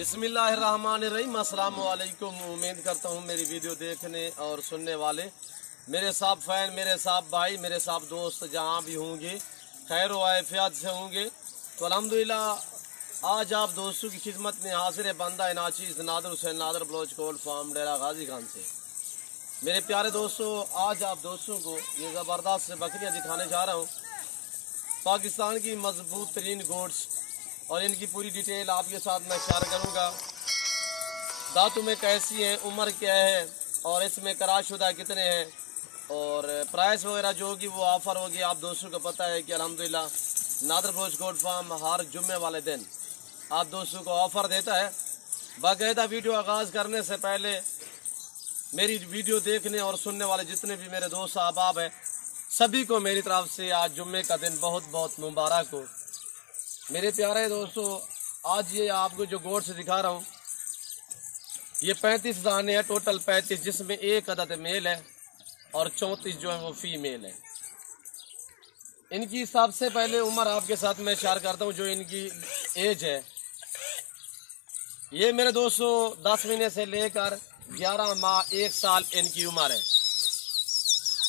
बिस्मिल्लाहिर्रहमानिर्रहीम। अस्सलाम वालेकुम। उम्मीद करता हूँ मेरी वीडियो देखने और सुनने वाले मेरे सब फैन, मेरे सब भाई, मेरे सब दोस्त जहाँ भी होंगे खैर व आफियत से होंगे। तो अल्हम्दुलिल्लाह आज आप दोस्तों की खिदमत में हाजिर है बंदा नाचीज़ नादर हुसैन नादर बलोच कोल्ड फार्म डेरा गाजी खान से। मेरे प्यारे दोस्तों, आज आप दोस्तों को ये ज़बरदस्त से बकरियाँ दिखाने जा रहा हूँ। पाकिस्तान की मजबूत तरीन गोट्स और इनकी पूरी डिटेल आपके साथ मैं शेयर करूँगा। दांतों में कैसी हैं, उम्र क्या है और इसमें करारशुदा कितने हैं और प्राइस वगैरह जो होगी वो ऑफ़र होगी। आप दोस्तों को पता है कि अल्हम्दुलिल्लाह नादर बलोच गोट फार्म हर जुम्मे वाले दिन आप दोस्तों को ऑफ़र देता है। बाकायदा वीडियो आगाज़ करने से पहले मेरी वीडियो देखने और सुनने वाले जितने भी मेरे दोस्त अहबाब हैं सभी को मेरी तरफ से आज जुम्मे का दिन बहुत बहुत मुबारक हो। मेरे प्यारे दोस्तों, आज ये आपको जो गोट से दिखा रहा हूँ ये 35 दाने हैं, टोटल 35, जिसमें एक अदद मेल है और 34 जो है वो फीमेल है। इनकी सबसे पहले उम्र आपके साथ मैं शेयर करता हूँ। जो इनकी एज है ये मेरे दोस्तों 10 महीने से लेकर 11 माह 1 साल इनकी उम्र है।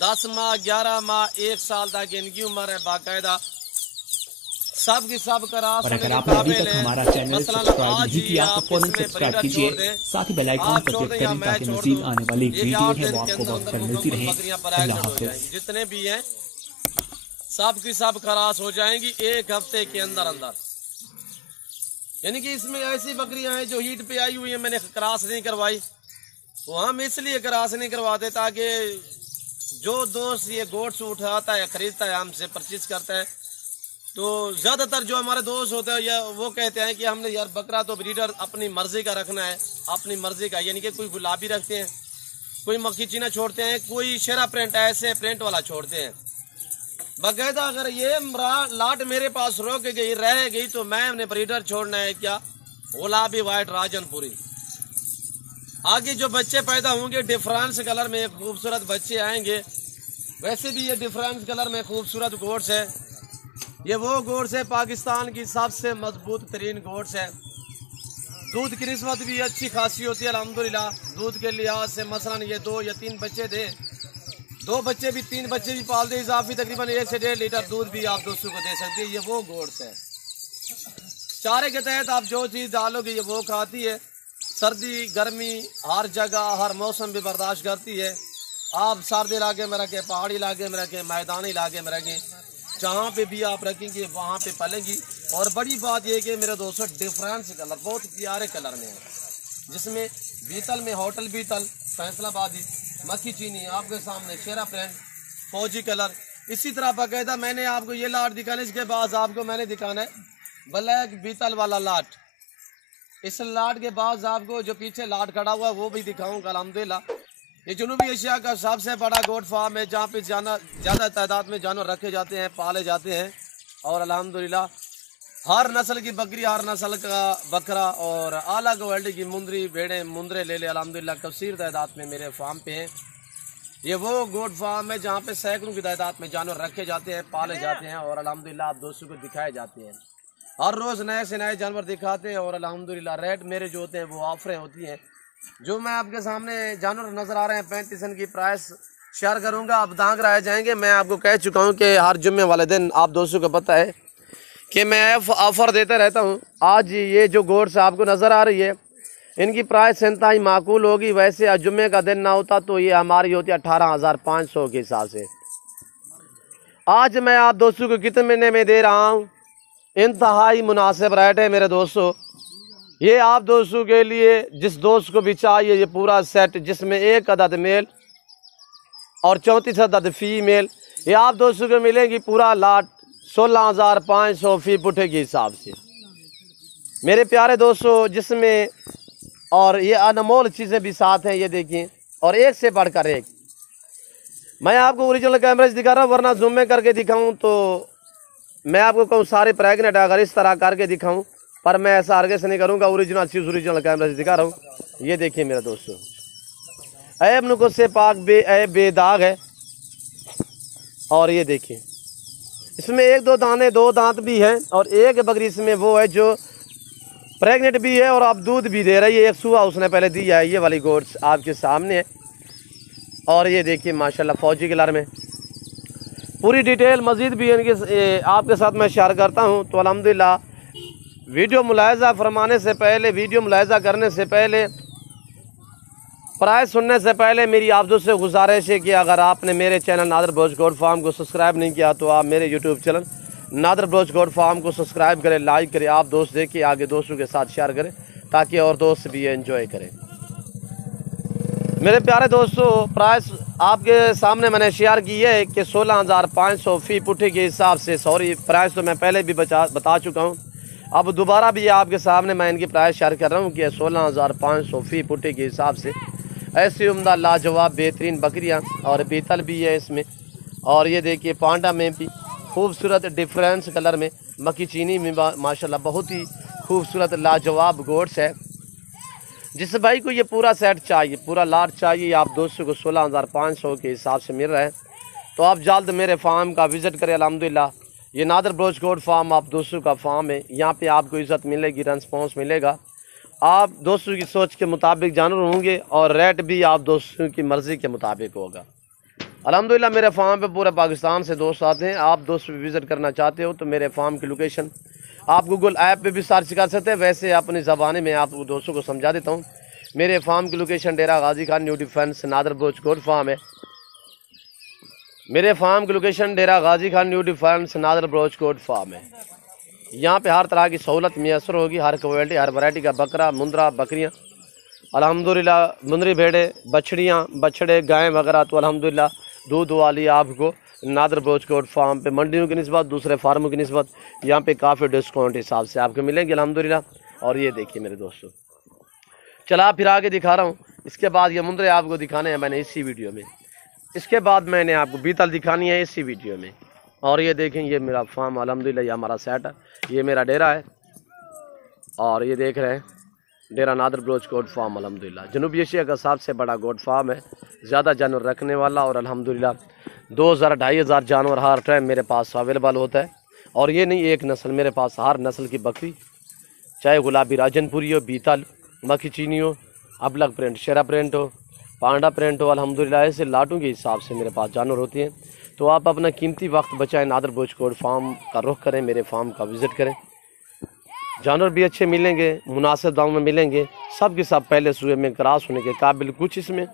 10 माह 11 माह 1 साल तक इनकी उम्र है। बाकायदा सब की सब करास और अगर आपने अभी तक हमारा चैनल सब्सक्राइब नहीं किया तो फौरन सब्सक्राइब कीजिए, साथ ही बेल आइकन पर क्लिक करें ताकि मजीद आने वाली वीडियो है वो आपको वक्त पर मिलती रहे। अल्लाह हाफ़िज़। जितने भी हैं सब की सब खरास हो जाएंगी 1 हफ्ते के अंदर अंदर। यानी कि इसमें ऐसी बकरियां हैं जो हीट पे आई हुई है, मैंने क्रास नहीं करवाई। वो हम इसलिए क्रास नहीं करवाते ताकि जो दोस्त ये गोट्स उठाता है, खरीदता है, हमसे परचेज करता है, तो ज़्यादातर जो हमारे दोस्त होते हैं या वो कहते हैं कि हमने यार बकरा तो ब्रीडर अपनी मर्ज़ी का रखना है, अपनी मर्ज़ी का। यानी कि कोई गुलाबी रखते हैं, कोई मक्खी चीना छोड़ते हैं, कोई शेरा प्रिंट ऐसे प्रिंट वाला छोड़ते हैं। बाकायदा अगर ये लाट मेरे पास रोक गई रह गई तो मैं अपने ब्रीडर छोड़ना है क्या, गुलाबी वाइट राजनपुरी। आगे जो बच्चे पैदा होंगे डिफरेंस कलर में खूबसूरत बच्चे आएंगे। वैसे भी ये डिफरेंस कलर में खूबसूरत गोट्स है। ये वो गोट्स है पाकिस्तान की सबसे मजबूत तरीन गोट्स है। दूध की निस्बत भी अच्छी खासी होती है अल्हम्दुलिल्लाह। दूध के लिहाज से मसलन ये 2 या 3 बच्चे दे, 2 बच्चे भी 3 बच्चे भी पाल दे, इजाफी तकरीबन 1 से 1.5 लीटर दूध भी आप दोस्तों को दे सकती है। ये वो गोट्स है। चारे के तहत आप जो चीज़ डालोगे ये वो खाती है। सर्दी गर्मी हर जगह हर मौसम भी बर्दाश्त करती है। आप सर्द इलाके में रखें, पहाड़ी इलाके में रखें, मैदानी इलाके में रखें, जहाँ पे भी आप रखेंगे वहाँ पे पलेंगी। और बड़ी बात यह कि मेरे दोस्तों डिफरेंस कलर बहुत प्यारे कलर में है, जिसमें बीतल में होटल बीतल, फैसलाबादी, मक्खी चीनी आपके सामने, शेरा प्रिंट, फौजी कलर। इसी तरह बाकायदा मैंने आपको ये लाट दिखाने, इसके बाद आपको मैंने दिखाना है ब्लैक बीतल वाला लाट। इस लाट के बाद आपको जो पीछे लाट खड़ा हुआ है वो भी दिखाऊंगा। अल्हम्दुलिल्लाह ये जनूबी एशिया का सबसे बड़ा गोट फार्म है जहाँ पे ज़्यादा तादाद में जानवर रखे जाते हैं, पाले जाते हैं। और अल्हम्दुलिल्लाह हर नस्ल की बकरी, हर नस्ल का बकरा और आला क्वालिटी की मुंदरी भेड़ें मुंदरे ले अल्हम्दुलिल्लाह कसीर तादाद में मेरे फार्म पे हैं। ये वो गोट फार्म है जहाँ पे सैकड़ों की तादाद में जानवर रखे जाते हैं, पाले जाते हैं और अल्हम्दुलिल्लाह आप दोस्तों को दिखाए जाते हैं। हर रोज़ नए से नए जानवर दिखाते हैं और अल्हम्दुलिल्लाह रेट मेरे जो होते हैं वो ऑफरें होती हैं। जो मैं आपके सामने जानवर नज़र आ रहे हैं 35 की प्राइस शेयर करूंगा, आप दांग रह जाएंगे। मैं आपको कह चुका हूं कि हर जुम्मे वाले दिन आप दोस्तों को पता है कि मैं ऑफ़र देता रहता हूं। आज ये जो गोट्स आपको नज़र आ रही है इनकी प्राइस इंतहाई माकूल होगी। वैसे आज जुम्मे का दिन ना होता तो ये हमारी होती 18,500 के हिसाब से। आज मैं आप दोस्तों को कितने महीने में दे रहा हूँ, इंतहाई मुनासिब रेट है मेरे दोस्तों। ये आप दोस्तों के लिए जिस दोस्त को भी चाहिए ये पूरा सेट, जिसमें 1 अदद मेल और 34 अदद फीमेल, ये आप दोस्तों को मिलेंगी पूरा लाट 16,500 फी पुठे के हिसाब से मेरे प्यारे दोस्तों। जिसमें और ये अनमोल चीज़ें भी साथ हैं, ये देखिए, और एक से बढ़कर एक। मैं आपको ओरिजिनल कैमरे से दिखा रहा हूँ, वरना जूम में करके दिखाऊँ तो मैं आपको कहूँ सारे प्रेगनेंट अगर इस तरह करके दिखाऊँ, पर मैं ऐसा आगे से नहीं करूँगा। ओरिजिनल चीज़ ओरिजिनल कैमरे से दिखा रहा हूँ। ये देखिए मेरे दोस्तों, ऐब नुको से पाक बेदाग है। और ये देखिए इसमें 1-2 दाने 2 दांत भी हैं और एक बकरी इसमें वो है जो प्रेग्नेंट भी है और अब दूध भी दे रही है। एक सुबह उसने पहले दी है, ये वाली गोट्स आपके सामने है। और ये देखिए माशाल्लाह फौजी कलर में। पूरी डिटेल मज़ीद भी इनके आपके साथ मैं शेयर करता हूँ। तो अल्हम्दुलिल्लाह वीडियो मुलाहिज़ा फरमाने से पहले, वीडियो मुलाहिज़ा करने से पहले, प्राइस सुनने से पहले मेरी आप दोस्त से गुजारिश है कि अगर आपने मेरे channel Nadir Baloch goat farm को सब्सक्राइब नहीं किया तो आप मेरे YouTube channel Nadir Baloch goat farm को सब्सक्राइब करें, लाइक करें, आप दोस्त देखिए, आगे दोस्तों के साथ शेयर करें ताकि और दोस्त भी एंजॉय करें। मेरे प्यारे दोस्तों, प्राइस आपके सामने मैंने शेयर की है कि 16,500 फ़ी पुट्ठे के हिसाब से, सॉरी प्राइस तो मैं पहले भी बता चुका हूँ, अब दोबारा भी आपके सामने मैं इनकी प्राइस शेयर कर रहा हूँ कि 16,500 फ़ी पुट्ठे के हिसाब से ऐसी उम्दा लाजवाब बेहतरीन बकरियाँ। और पीतल भी है इसमें। और ये देखिए पांडा में भी खूबसूरत डिफरेंस कलर में, मक्खी चीनी में माशाल्लाह बहुत ही खूबसूरत लाजवाब गोट्स है। जिस भाई को ये पूरा सेट चाहिए, पूरा लाट चाहिए, आप दोस्तों को 16,500 के हिसाब से मिल रहा है। तो आप जल्द मेरे फार्म का विज़िट करें। अल्हम्दुलिल्लाह ये नादर बलोच गोट फार्म आप दोस्तों का फार्म है। यहाँ पे आपको इज़्ज़त मिलेगी, रेस्पॉन्स मिलेगा, आप दोस्तों की सोच के मुताबिक जानवर होंगे और रेट भी आप दोस्तों की मर्ज़ी के मुताबिक होगा। अल्हम्दुलिल्लाह मेरे फार्म पे पूरे पाकिस्तान से दोस्त आते हैं। आप दोस्त विज़िट करना चाहते हो तो मेरे फार्म की लोकेशन आप गूगल ऐप पे भी सर्च कर सकते हैं। वैसे अपनी ज़बानी में आप दोस्तों को समझा देता हूँ। मेरे फार्म की location Dera Ghazi Khan new defence Nadir Baloch goat farm है। मेरे फार्म की location Dera Ghazi Khan new defence Nadir Baloch goat farm है। यहाँ पे हर तरह की सहूलत मैसर होगी, हर क्वालिटी, हर वैरायटी का बकरा, मुंद्रा, बकरियाँ, अल्हम्दुलिल्लाह मुंदरी भेड़े, बछड़ियाँ, बछड़े, गायें वगैरह। तो अल्हम्दुलिल्लाह दूध वाली आपको नादर बलोच गोट फार्म पे मंडियों की निस्बत, दूसरे फार्मों की निस्बत यहाँ पे काफ़ी डिस्काउंट हिसाब से आपको मिलेंगे अल्हम्दुलिल्लाह। और ये देखिए मेरे दोस्तों, चला फिर आगे दिखा रहा हूँ। इसके बाद ये मुंदरे आपको दिखाने हैं मैंने इसी वीडियो में। इसके बाद मैंने आपको बीतल दिखानी है इसी वीडियो में। और ये देखें, ये मेरा फार्म अल्हम्दुलिल्लाह, ये हमारा सेट है, ये मेरा डेरा है। और ये देख रहे हैं डेरा नादर बलोच गोट फार्म अल्हम्दुलिल्लाह जनूबी एशिया का सबसे बड़ा गोट फार्म है, ज़्यादा जानवर रखने वाला। और अल्हम्दुलिल्लाह 2,000-2,500 जानवर हर टाइम मेरे पास अवेलेबल होता है। और ये नहीं एक नस्ल, मेरे पास हर नस्ल की बकरी, चाहे गुलाबी राजनपुरी हो, बीतल, मक्खी चीनी हो, अबलग प्रिंट, शेरा प्रिंट हो, पांडा प्रिंट हो, अल्हम्दुलिल्लाह ऐसे लाटों के हिसाब से मेरे पास जानवर होते हैं। तो आप अपना कीमती वक्त बचाएं, नादर बलोच गोट फार्म का रुख करें, मेरे फार्म का विज़िट करें। जानवर भी अच्छे मिलेंगे, मुनासिब दाम में मिलेंगे, सब के सब पहले सूए में क्रॉस होने के काबिल। कुछ इसमें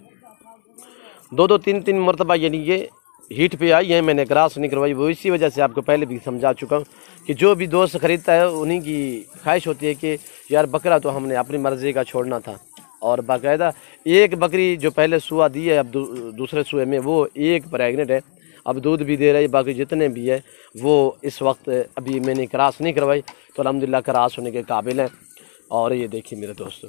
2-2, 3-3 मरतबा यानी ये हीट पे आई है, मैंने क्रॉस नहीं करवाई। वो इसी वजह से आपको पहले भी समझा चुका हूँ कि जो भी दोस्त ख़रीदता है उन्हीं की ख्वाहिश होती है कि यार बकरा तो हमने अपनी मर्ज़ी का छोड़ना था। और बाकायदा एक बकरी जो पहले सुआ दी है, अब दूसरे सुए में वो एक प्रेग्नेंट है, अब दूध भी दे रही है। बाकी जितने भी है वो इस वक्त अभी मैंने क्रॉस नहीं करवाई, तो अल्हम्दुलिल्लाह क्रॉस होने के काबिल हैं। और ये देखिए मेरे दोस्तों,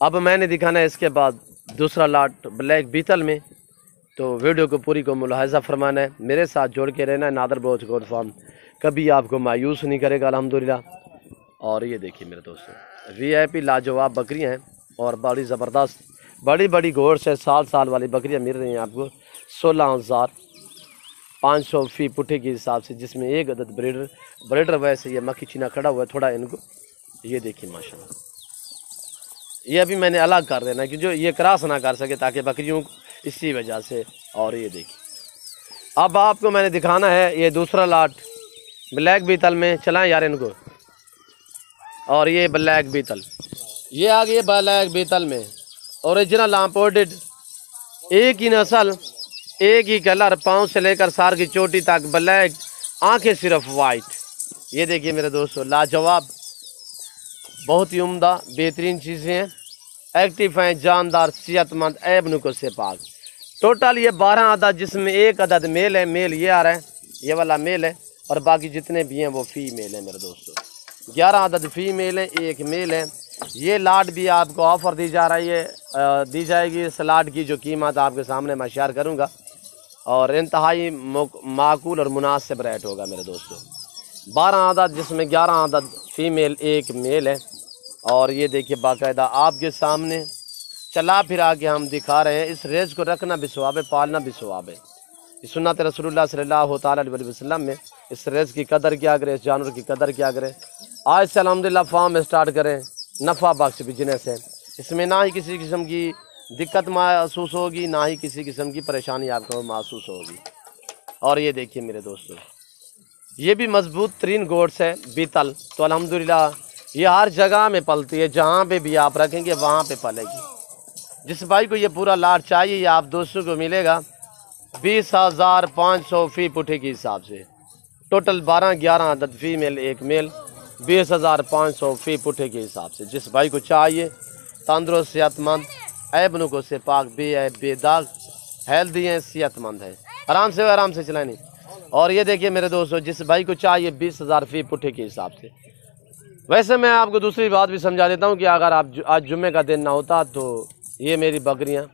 अब मैंने दिखाना है इसके बाद दूसरा लाट ब्लैक बीतल में। तो वीडियो को पूरी को मुलाहिज़ा फरमाना है, मेरे साथ जोड़ के रहना है। नादर बलोच गोट फार्म कभी आपको मायूस नहीं करेगा अल्हम्दुलिल्लाह। और ये देखिए मेरे दोस्तों, VIP लाजवाब बकरियाँ हैं और बड़ी ज़बरदस्त बड़ी बड़ी गोट्स है। साल वाली बकरियाँ मिल रही हैं आपको 16,500 फ़ी पुट्ठे के हिसाब से, जिसमें एक अदद ब्रीडर वैसे ये मक्खी चीना खड़ा हुआ है थोड़ा इनको। ये देखिए माशाल्लाह, ये अभी मैंने अलग कर देना कि जो ये क्रॉस ना कर सके, ताकि बकरियों इसी वजह से। और ये देखिए, अब आपको मैंने दिखाना है ये दूसरा लाट ब्लैक बीतल में। चलाएं यार इनको। और ये ब्लैक बीतल, ये आ गई ब्लैक बीतल में ओरिजिनल इम्पोर्टेड, एक ही नस्ल, एक ही कलर, पाँव से लेकर सार की चोटी तक ब्लैक, आंखें सिर्फ वाइट। ये देखिए मेरे दोस्तों, लाजवाब, बहुत ही उम्दा बेहतरीन चीज़ें हैं, एक्टिव हैं, जानदार, सेहतमंद, ऐब नुक्स से पाक। टोटल ये 12 अदद, जिसमें एक अदद मेल है, मेल ये आ रहा है, ये वाला मेल है, और बाकी जितने भी हैं वो फीमेल है मेरे दोस्तों। 11 अदद फीमेल है, एक मेल है। ये लाट भी आपको ऑफ़र दी जा रही है, दी जाएगी। इस लाट की जो कीमत आपके सामने मैं शेयर करूँगा और इंतहाई माकूल और मुनासिब रेट होगा मेरे दोस्तों। 12 अदद, जिसमें 11 अदद फीमेल, एक मेल है। और ये देखिए बाकायदा आपके सामने चला फिरा के हम दिखा रहे हैं। इस रेज को रखना भी सवाब है, पालना भी सवाब है। इस सुन्नत रसूलुल्लाह सल्लल्लाहु अलैहि वसल्लम में इस रेज की कदर क्या करे, इस जानवर की कदर क्या करे, आज से अल्हम्दुलिल्लाह फार्म स्टार्ट करें, नफ़ा बख्श बिजनेस है। इसमें ना ही किसी किस्म की दिक्कत महसूस होगी, ना ही किसी किस्म की परेशानी आपको महसूस होगी। और ये देखिए मेरे दोस्तों, ये भी मजबूत तरीन गोट्स है बीतल। तो अल्हम्दुलिल्लाह ये हर जगह में पलती है, जहाँ पे भी आप रखेंगे वहाँ पे पलेगी। जिस भाई को ये पूरा लाट चाहिए, ये आप दोस्तों को मिलेगा 20,500 फ़ी पुठे के हिसाब से। टोटल 12-11 अदद फीमेल एक मेल, 20,500 फ़ी पुठे के हिसाब से। जिस भाई को चाहिए तंदुरुस्त सेहतमंद, ऐब नुक़्स से पाक, बेऐब बेदाग, हेल्दी है, सेहतमंद है, आराम से चलानी। और ये देखिए मेरे दोस्तों, जिस भाई को चाहिए 20,000 फ़ी पुठे के हिसाब से। वैसे मैं आपको दूसरी बात भी समझा देता हूँ कि अगर आप आज जुम्मे का दिन ना होता तो ये मेरी बकरियाँ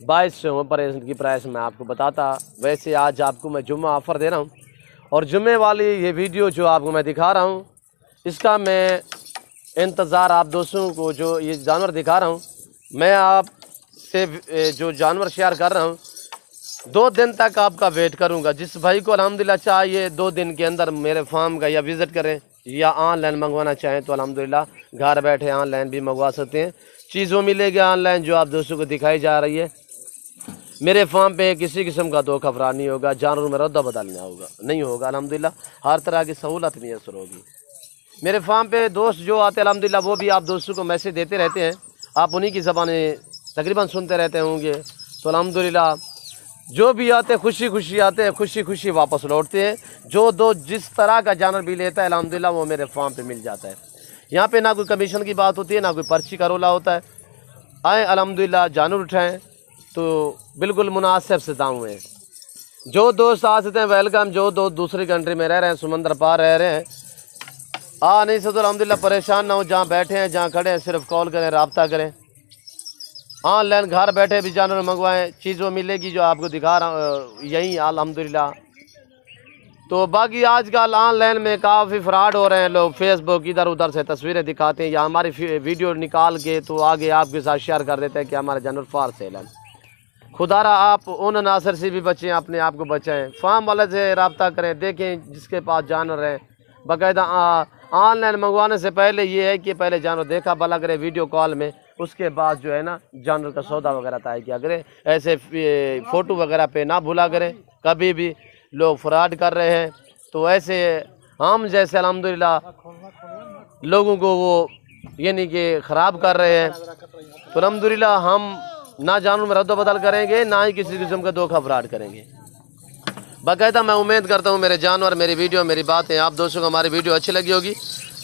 2200 हो, पर इनकी प्राइस मैं आपको बताता। वैसे आज आपको मैं जुम्मा ऑफ़र दे रहा हूँ, और जुम्मे वाली ये वीडियो जो आपको मैं दिखा रहा हूँ, इसका मैं इंतज़ार आप दोस्तों को, जो ये जानवर दिखा रहा हूँ, मैं आपसे जो जानवर शेयर कर रहा हूँ 2 दिन तक आपका वेट करूँगा। जिस भाई को अल्हम्दुलिल्लाह चाहिए 2 दिन के अंदर मेरे फार्म का या विज़िट करें, या ऑनलाइन मंगवाना चाहें तो अल्हम्दुलिल्लाह घर बैठे ऑनलाइन भी मंगवा सकते हैं। चीज़ों मिलेगी ऑनलाइन जो आप दोस्तों को दिखाई जा रही है। मेरे फार्म पे किसी किस्म का धोखा फरार नहीं होगा, जानवरों में रद्दा बदलना होगा नहीं होगा। अल्हम्दुलिल्लाह हर तरह की सहूलत मुयस्सर होगी। मेरे फार्म पे दोस्त जो आते हैं अल्हम्दुलिल्लाह वो भी आप दोस्तों को मैसेज देते रहते हैं, आप उन्हीं की ज़बानें तकरीबन सुनते रहते होंगे। तो अल्हम्दुलिल्लाह जो भी आते हैं खुशी खुशी आते हैं, खुशी खुशी वापस लौटते हैं। जो जिस तरह का जानवर भी लेता है अल्हम्दुलिल्लाह वो मेरे फार्म पे मिल जाता है। यहाँ पे ना कोई कमीशन की बात होती है, ना कोई पर्ची का रोला होता है। आए अल्हम्दुलिल्लाह जानवर उठाएँ तो बिल्कुल मुनासिब से दाम हुए। जो दोस्त आ सकते हैं वेलकम, जो दोस्त दूसरी कंट्री में रह रहे हैं, समंदर पार रह रहे हैं, आ नहीं सकते अल्हम्दुलिल्लाह परेशान ना हो। जहाँ बैठे हैं, जहाँ खड़े हैं, सिर्फ कॉल करें, रब्ता करें। ऑनलाइन घर बैठे भी जानवर मंगवाएं, चीज़ों मिलेगी जो आपको दिखा रहा हूँ यहीं अल्हम्दुलिल्लाह। तो बाकी आजकल ऑनलाइन में काफ़ी फ्रॉड हो रहे हैं लोग, फेसबुक इधर उधर से तस्वीरें दिखाते हैं या हमारी वीडियो निकाल के तो आगे आपके साथ शेयर कर देते हैं कि हमारे जानवर फार सेल है। खुदारा आप उन अनासर से भी बचें, अपने आप को बचाएं। फार्म वाले से रब्ता करें, देखें जिसके पास जानवर है। बाकायदा ऑनलाइन मंगवाने से पहले ये है कि पहले जानवर देखा भला करें वीडियो कॉल में, उसके बाद जो है ना जानवर का सौदा वगैरह तय किया करें। ऐसे फ़ोटो वगैरह पे ना भूला करें, कभी भी लोग फ्रॉड कर रहे हैं। तो ऐसे हम जैसे अल्हम्दुलिल्लाह लोगों को वो यानी कि ख़राब कर रहे हैं। तो अल्हम्दुलिल्लाह हम ना जानवर में रद्द बदल करेंगे, ना ही किसी किस्म का धोखा फ्रॉड करेंगे। बाकायदा मैं उम्मीद करता हूँ मेरे जानवर, मेरी वीडियो, मेरी बातें आप दोस्तों को हमारी वीडियो अच्छी लगी होगी।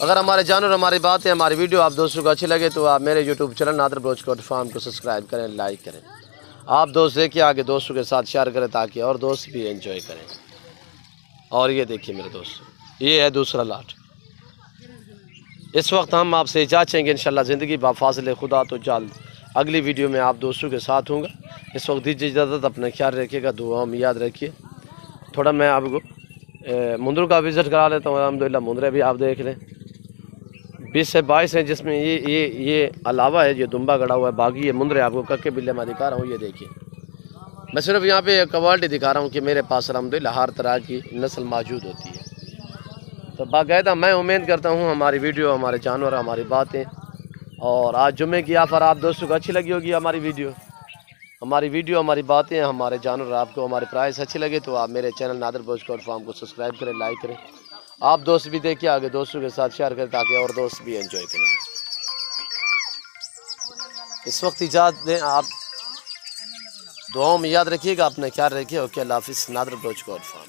अगर हमारे जानवर, हमारी बातें, हमारी वीडियो आप दोस्तों को अच्छी लगे तो आप मेरे YouTube channel Nadir Baloch goat farm को सब्सक्राइब करें, लाइक करें। आप दोस्त देखिए आगे दोस्तों के साथ शेयर करें ताकि और दोस्त भी एंजॉय करें। और ये देखिए मेरे दोस्तों, ये है दूसरा लाट। इस वक्त हम आपसे इजाज़त चाहेंगे इंशाल्लाह ज़िंदगी बाफाज़िल खुदा तो जल्द अगली वीडियो में आप दोस्तों के साथ होंगे। इस वक्त दीजिए इजाज़त, अपना ख्याल रखिएगा, दुआ में याद रखिए। थोड़ा मैं आपको मुंदरों का विज़िट करा लेता हूँ। अल्हम्दुलिल्लाह मुंदरे भी आप देख लें 20 से 22 हैं, जिसमें ये अलावा है, ये दुम्बा गड़ा हुआ है। बाकी ये मुंदरे आपको कक्के बिल्ले मैं दिखा रहा हूँ। ये देखिए मैं सिर्फ यहाँ पे क्वालिटी दिखा रहा हूँ कि मेरे पास अल्हम्दुलिल्लाह हर तरह की नस्ल मौजूद होती है। तो बाकायदा मैं उम्मीद करता हूँ हमारी वीडियो, हमारे जानवर, हमारी बातें और आज जुम्मे की ऑफ़र आप दोस्तों को अच्छी लगी होगी। हमारी वीडियो, हमारी बातें, हमारे जानवर आपको हमारे प्राइस अच्छी लगे तो आप मेरे channel Nadir Baloch goat farm को सब्सक्राइब करें, लाइक करें। आप दोस्त भी देखिए, आगे दोस्तों के साथ शेयर करें ताकि और दोस्त भी एंजॉय करें। इस वक्त इजाज़त दें, आप दुआओं में याद रखिएगा, अपना ख्याल रखिए। ओके, अल्लाह हाफ़िज़। Nadir Baloch goat farm.